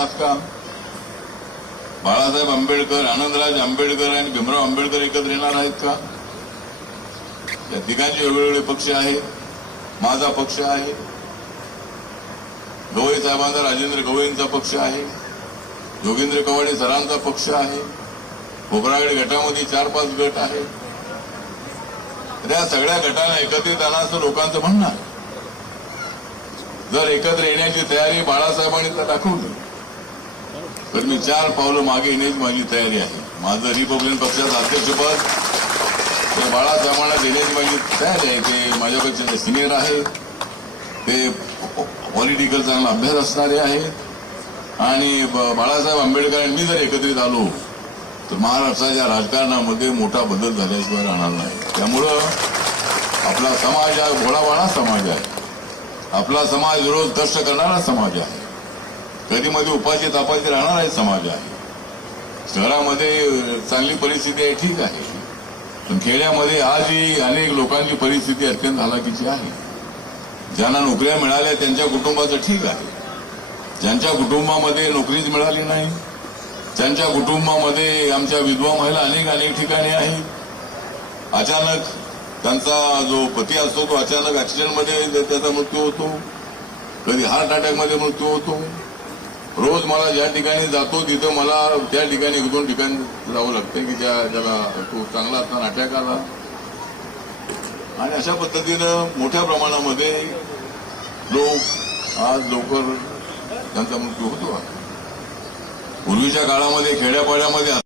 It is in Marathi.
नमस्कार बाळासाहेब आंबेडकर आनंदराज आंबेडकर आणि भीमराव आंबेडकर एकत्र येणार आहेत का या तिघांचे वेगवेगळे पक्ष आहेत माझा पक्ष आहे गवई साहेबांचा राजेंद्र गवईंचा पक्ष आहे जोगेंद्र कवाडे सरांचा पक्ष आहे खोबरागड गटामध्ये चार पाच गट आहेत या सगळ्या गटांना एकत्रित आला असं लोकांचं म्हणणं आहे जर एकत्र येण्याची तयारी बाळासाहेबांनी तर दाखवली तर मी चार पावलं मागे येण्याची माझी तयारी आहे माझं रिपब्लिकन पक्षाचं अध्यक्षपद बाळा बाळासाहेबांना देण्याची माझी तयारी आहे ते माझ्यापेक्षा सिनियर आहे ते पॉलिटिकल चांगला अभ्यास असणारे आहेत आणि बाळासाहेब आंबेडकर आणि मी जर एकत्रित आलो तर महाराष्ट्राच्या राजकारणामध्ये मोठा बदल झाल्याशिवाय राहणार नाही त्यामुळं आपला समाज हा भोळावाळा समाज आहे आपला समाज विरोध दष्ट करणारा समाज आहे कधी मध्ये उपाशी तापाशी राहणार आहे समाज आहे शहरामध्ये चांगली परिस्थिती आहे ठीक आहे पण खेड्यामध्ये आजही अनेक लोकांची परिस्थिती अत्यंत हालाकीची आहे ज्यांना नोकऱ्या मिळाल्या त्यांच्या कुटुंबाचं ठीक आहे ज्यांच्या कुटुंबामध्ये नोकरीच मिळाली नाही त्यांच्या कुटुंबामध्ये आमच्या विधवा महिला अनेक अनेक ठिकाणी आहेत अचानक त्यांचा जो पती असतो तो अचानक ऍक्सिडेंटमध्ये त्याचा मृत्यू होतो कधी हार्ट अटॅकमध्ये मृत्यू होतो रोज मला ज्या ठिकाणी जातो तिथं मला त्या ठिकाणी एक दोन ठिकाणी जावं लागतं की त्या ज्याला तो चांगला असता अटॅक आला आणि अशा पद्धतीनं मोठ्या प्रमाणामध्ये लोक आज लवकर त्यांचा मृत्यू होतो पूर्वीच्या काळामध्ये खेड्यापाड्यामध्ये